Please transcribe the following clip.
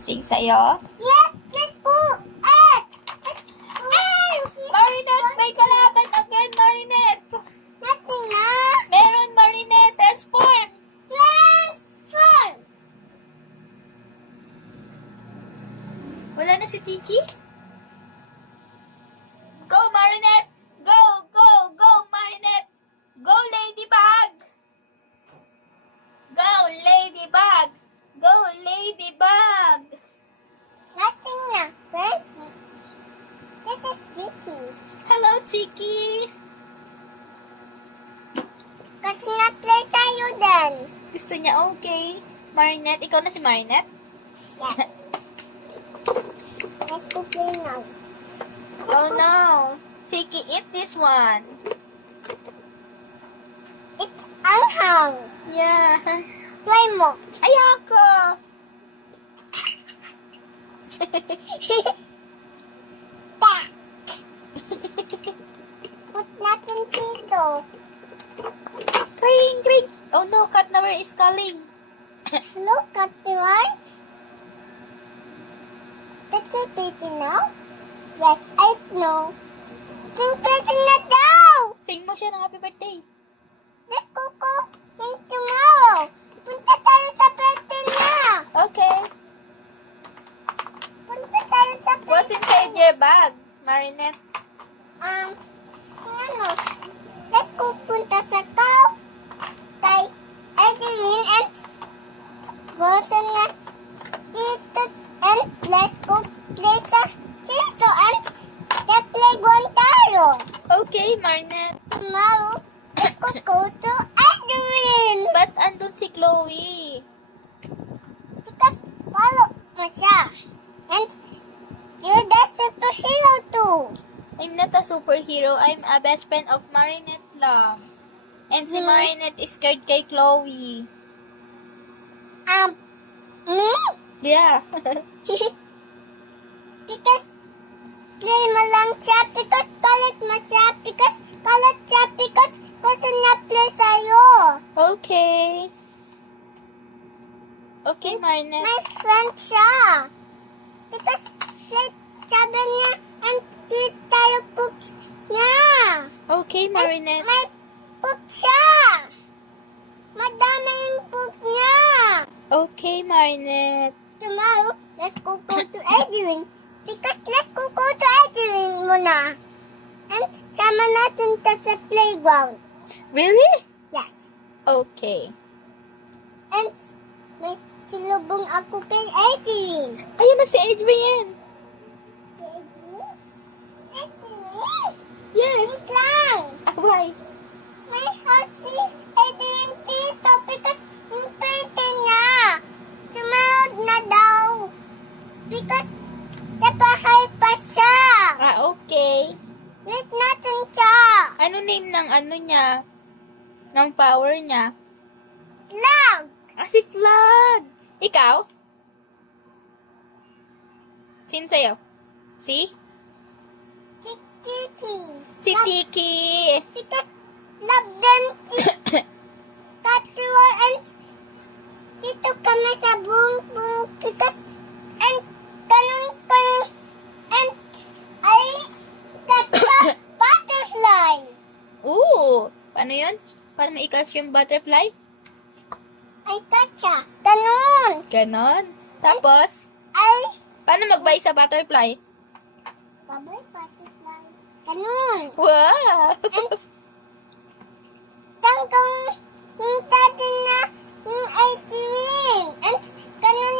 Sing sa'yo? Yes. Eh, let's go. Ay! Marinette, may kalaban again, Marinette! Nothing na. Meron, Marinette! Transform! Transform. Wala na si Tiki? Go, Marinette! Go, go, go, Marinette! Go, Ladybug! Go, Ladybug! Go, Ladybug! Nothing na. Right? This is Dicky. Hello, Tiki! Kasi na-play tayo din. Gusto niya, okay. Marinette, ikaw na si Marinette? Yes. Let's go play now. Oh no! Tiki, eat this one! It's anghang. Yeah! Play mo. Ayoko! Ta. Put natin dito. Kring, kring! Oh no, Katnawer is calling. Look at the one. That's your baby now? Yes, I know. Sing baby na daw. Sing mo siya ng happy birthday. Let's go go in tomorrow. Your bag, Marinette? Um, ano? Let's go punta sa cow. Kay Edwin and Rosa na dito and let's go play sa sisto and the playground tayo. Okay, Marinette. Tomorrow, let's go go to Edwin. Ba't andun si Chloe? Because follow mo siya. I'm not a superhero. I'm a best friend of Marinette lang. And si Hmm. Marinette is scared kay Chloe. Um, me? Yeah. because play mo lang siya because kalit mo siya because kalit siya because gusto niya play sa'yo. okay. Okay, Marinette. My friend siya. Marinette. Tomorrow, let's go go to Edwin. Because let's go go to Edwin muna. And sama natin sa sa playground. Really? Yes. Okay. And may silubong ako kay Edwin. Ayun na si Adrian. Edwin? Edwin? Yes. Wait lang. Ah, why? Ano niya? Ng power niya? Lang. Ah, si Flood! Ikaw? Sino sa'yo? Si? Si Tiki. Si Love- Tiki! Because love them si Katuwa and ano yun? Para maikas yung butterfly? Ay, katsa. Ganon. Ganon. Tapos? Ay. Paano magbay sa butterfly? Babay, butterfly. Ganon. Wow. Tangkang yung tatin na yung ice cream. And ganon